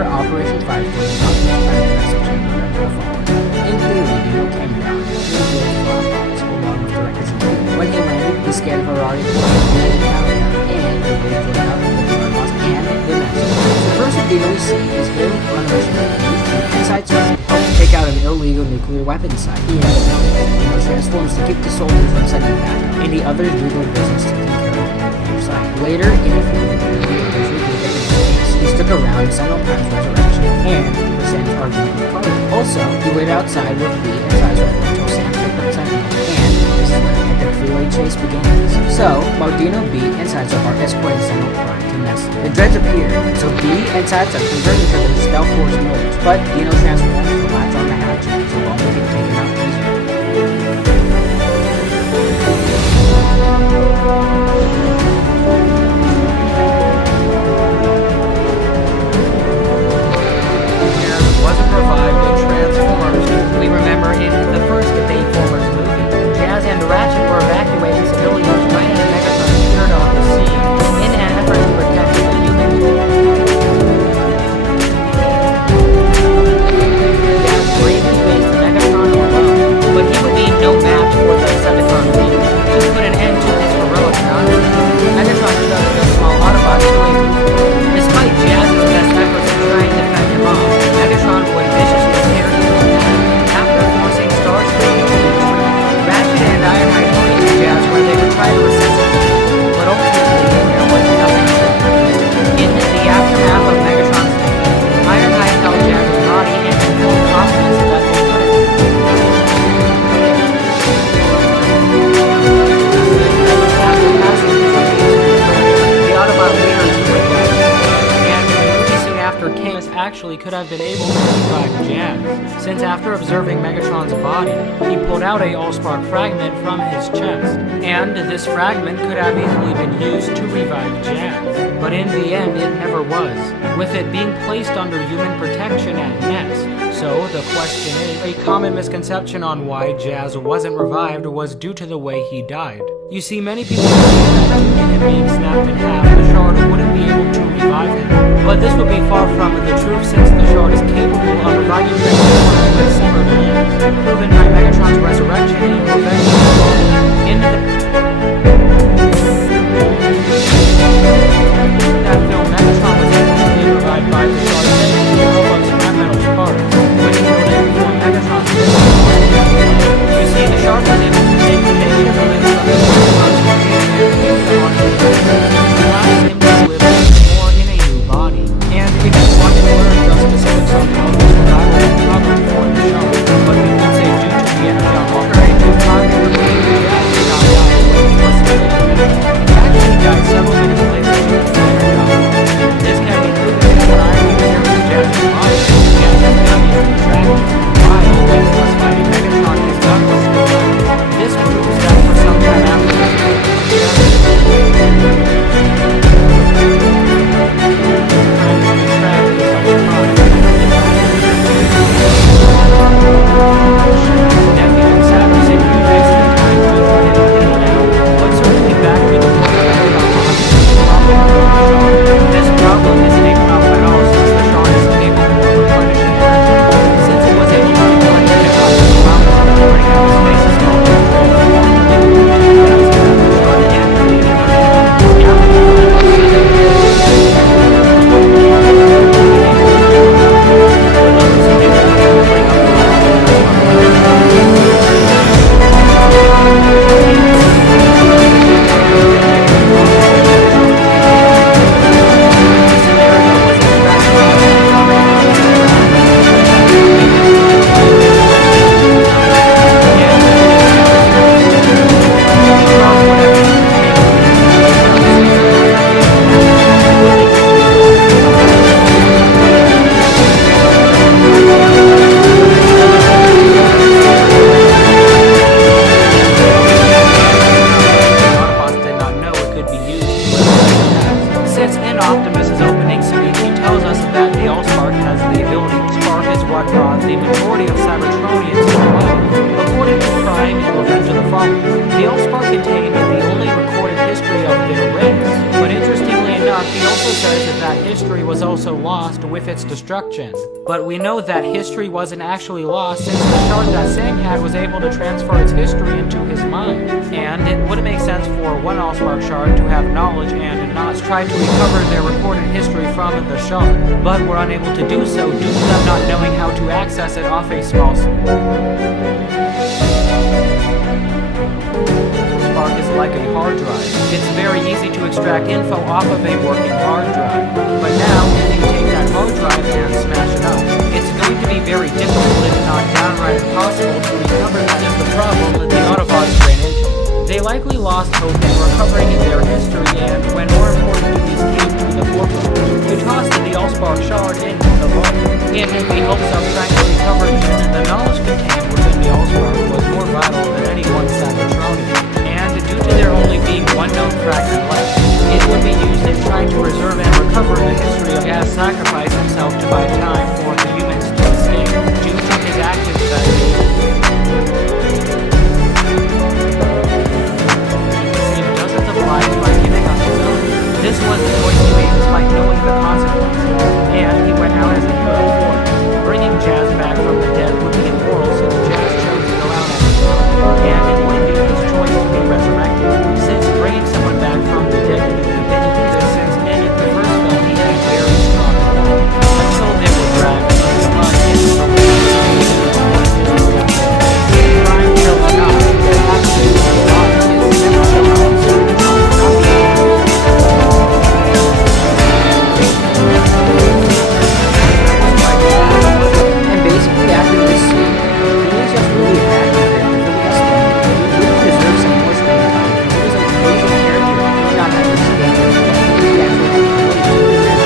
after Operation Firestorm, Optimus found the message and remembered the following. In theory, Dino came down and flew the flybots along with the records of Dino. When he landed, he scanned a variety of and the waves went out with the flybots and the Megatron. The first of Dino we see is him on a mission inside to help take out an illegal nuclear weapon site. He transforms to keep the soldiers from sending back, and the others do their business to take care of the nuclear site. Later in the film, the others reveal that in space, he stuck around several times resurrection and presents argument with Carter. Also, he waited outside with Lee and Sizemore until Sam picked up Sentinel, and this is when the epic freeway chase begins. So, while Dino, B, and Sizemore are escorting Sentinel Prime to Nessie, the dreads appear, so B and Sizemore convert into their stealth force modes, but Dino transforms to latch on the hatchet, so long as he can take him out easier. Wasn't revived in Transformers. We remember in the first Bayformers movie, Jazz and Ratchet were evacuating civilians right as Megatron appeared on the scene in an effort to protect the humans. Jazz bravely faced Megatron alone, but he would be no match for the Decepticon leader. To put an end to his heroic conduct, Megatron shoved a small Autobot killing. Despite Jazz's best efforts in trying to fend him off, Megatron would viciously tear him down. After forcing Starscream to retreat, Ratchet and Ironhide fleed to Jazz where they would try to resuscitate him, but ultimately there was nothing to do. In the aftermath of Megatron's defeat, Ironhide held Jazz's body and informed Optimus that they couldn't. After passing his the Autobot leaders would die, and movie soon after Optimus actually could have been able to revive Jazz, since after observing Megatron's body, he pulled out a Allspark fragment from his chest, and this fragment could have easily been used to revive Jazz, but in the end it never was, with it being placed under human protection at Nest. So the question is, a common misconception on why Jazz wasn't revived was due to the way he died. You see, many people believe that due to him being snapped in half, the Shard wouldn't be able to revive him. But this would be far from the truth, since the Shard is capable of reviving Megatron with several means, proven by Megatron's resurrection in Revenge of the Shard. In that film, Megatron was able to be revived by the Shard with the help of scrap metal parts, which killed him before Megatron's death. You see, the Shard was able to take the makeshift limbs of the Megatron's creation and use them on his allowing him to live more in a new body. And if you want to learn the specifics on how this revival was covered for the Shard, but we can say due to the energy on Walker, a new target related to Jazz did not die when he was killed. He actually died several minutes later due to the energy on Walker. This can be proven when I history was also lost with its destruction. But we know that history wasn't actually lost since the shard that Sang had was able to transfer its history into his mind. And it would make sense for one Allspark shard to have knowledge and not try to recover their recorded history from the shard. But were unable to do so due to them not knowing how to access it off a small Spark is like a hard drive. It's very easy to extract info off of a working hard drive. But now, if you take that hard drive and smash it up, it's going to be very difficult, if not downright impossible, to recover. That is the problem that the Autobots ran into. They likely lost hope in recovering their history, and when more important duties came to the forefront, you tossed the Allspark shard into the vault, in the hopes of trying to recover it. The knowledge contained within the Allspark was more vital than any one Megatron. Due to there only being one known fragment left, it would be used in trying to preserve and recover the history of Gas sacrifice himself to buy time for the humans to escape due to his actions that day. He saved dozens of lives by giving up his own. This was the choice he made despite knowing the consequences, and he went out as a hero for it. Bringing Jazz back from the dead would be immoral since Jazz chose to go out as a hero, and it would be his choice to be resurrected, since bringing someone back from the dead would be this since in the first film he had very strong until they were dragged into the mud into the Prime chose not to absolutely not his never show up and basically after this scene, he was just really bad for the rest of it. He would deserve some more screen time because he was an amazing character. He did not have to stand in the way. He actually had to play to the end. And if we want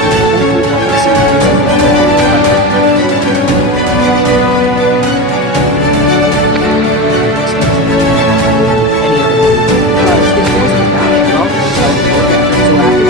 to see this as a any other movie, because his voice was not well himself to work out. So after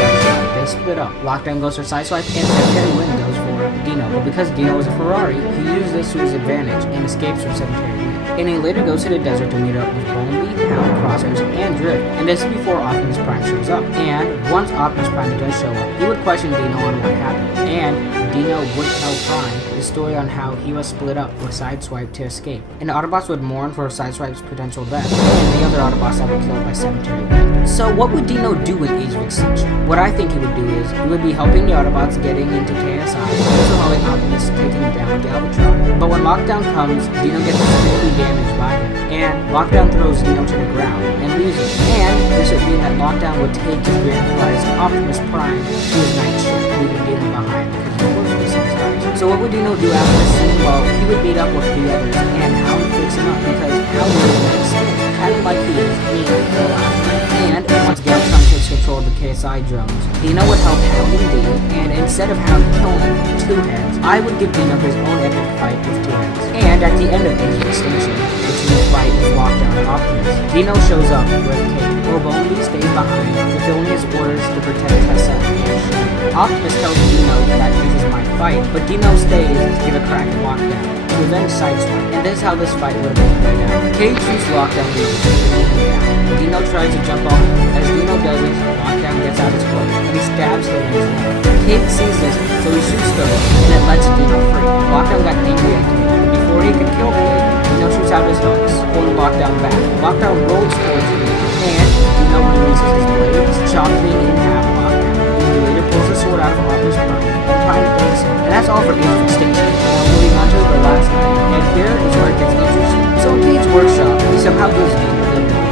that, they split up. Lockdown goes for Sideswipe and Cemetery Wind goes for Dino. But because Dino is a Ferrari, he uses this to his advantage and escapes from Cemetery Wind. And he later goes to the desert to meet up with Bumblebee, Hound, Crosshairs, and Drift. And this is before Optimus Prime shows up. And once Optimus Prime does show up, he would question Dino on what happened. And Dino would tell Prime the story on how he was split up with Sideswipe to escape. And the Autobots would mourn for Sideswipe's potential death, and the other Autobots that were killed by Cemetery Wind. So what would Dino do in Age of Extinction? What I think he would do is, he would be helping the Autobots getting into KSI, also helping Optimus taking down Galvatron. But when Lockdown comes, Dino gets severely damaged by him, and Lockdown throws Dino to the ground and loses. And this would mean that Lockdown would take his grand prize, Optimus Prime, to his night ship, leaving Dino behind because he worthless in his eyes. So what would Dino do after this scene? Well, he would meet up with the others, and Hound picks him up because Hound really likes him, kind of like he is me the last night. And once Galvatron takes control of the KSI drones, Dino would help Hound and Dino, and instead of Hound killing two heads, I would give Dino his own epic fight with two heads. And at the end of Age of Extinction, between the fight with Lockdown and Optimus, Dino shows up with Kate, while Bumblebee stays behind, fulfilling his orders to protect Tessa and Shane. Optimus tells Dino that this is my fight, but Dino stays to give a crack at Lockdown to avenge Sideswipe, and this is how this fight would have been played out. Kate shoots Lockdown to bring him down. Dino tries to jump on him. As Dino does this, Lockdown gets out his foot, and he stabs him in his head. Kate sees this, so he shoots the hook, and it lets Dino free. Lockdown got angry at Kate, but before he could kill Kate, Dino shoots out his hooks, pulling Lockdown back. Lockdown rolls towards Kate, and Dino releases his blades, chopping in half Lockdown. He later pulls the sword out of Optimus Prime, and Prime thanks him. And that's all for Age of Extinction. Now moving on to the last night, and here is where it gets interesting. So in Kate's workshop, he somehow gives Dino the ability to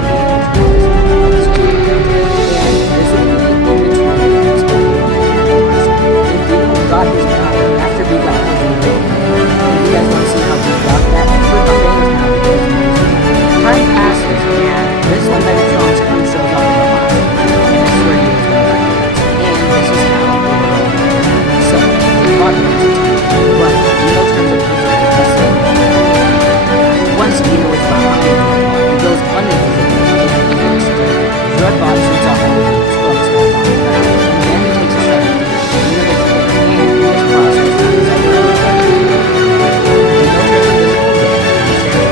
and this would be in between the Extinction and Dino got his power after he got his ability. If you guys want to see how he got that, click on the name of time passes, and this is when Megatron's crew shows up in the last night, and this is where he was going to and this is how we were going to so, we got him to but Dino turns up the same. Once Dino is behind he goes uninvisible and he goes straight. Dreadbot shoots off all of his hooks while falling back, and then he takes a shot at Dino. Dino gets hit, and in this process, he is under attack. Dino turns invisible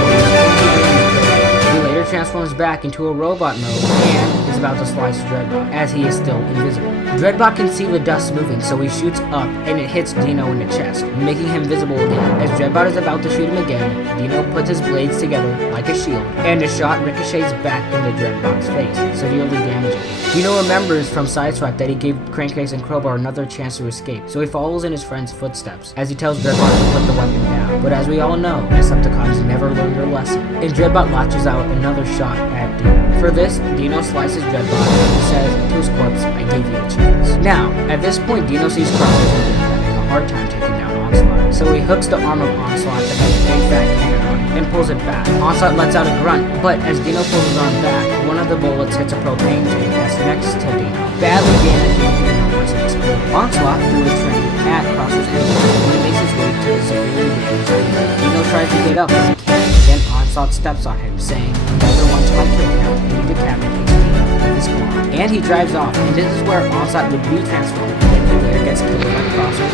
again, and transforms back back into a robot mode and is about to slice Dreadbot, as he is still invisible. Dreadbot can see the dust moving, so he shoots up and it hits Dino in the chest, making him visible again. As Dreadbot is about to shoot him again, Dino puts his blades together like a shield, and the shot ricochets back into Dreadbot's face, severely damaging him. Dino remembers from Sideswipe that he gave Crankcase and Crowbar another chance to escape, so he follows in his friend's footsteps, as he tells Dreadbot to put the weapon down. But as we all know, Decepticons never learn their lesson, and Dreadbot latches out another shot at Dino. For this, Dino slices Dreadbot and says to his corpse, "I gave you a chance." Now, at this point, Dino sees Crosshair having a hard time taking down Onslaught, so he hooks the arm of Onslaught that has a big fat cannon on it and pulls it back. Onslaught lets out a grunt, but as Dino pulls his arm back, one of the bullets hits a propane tank that's next to Dino, badly damaging Dino as it explodes. Onslaught threw a train at Crosshair's engine when he makes his way to the severely damaged Dino. Dino tries to get up, but he can't. Then Onslaught steps on him, saying, "Another one to my kill count," and he decapitates Dino with his claw. And he drives off, and this is where Onslaught would be transformed, and then he later gets killed by Crosshair.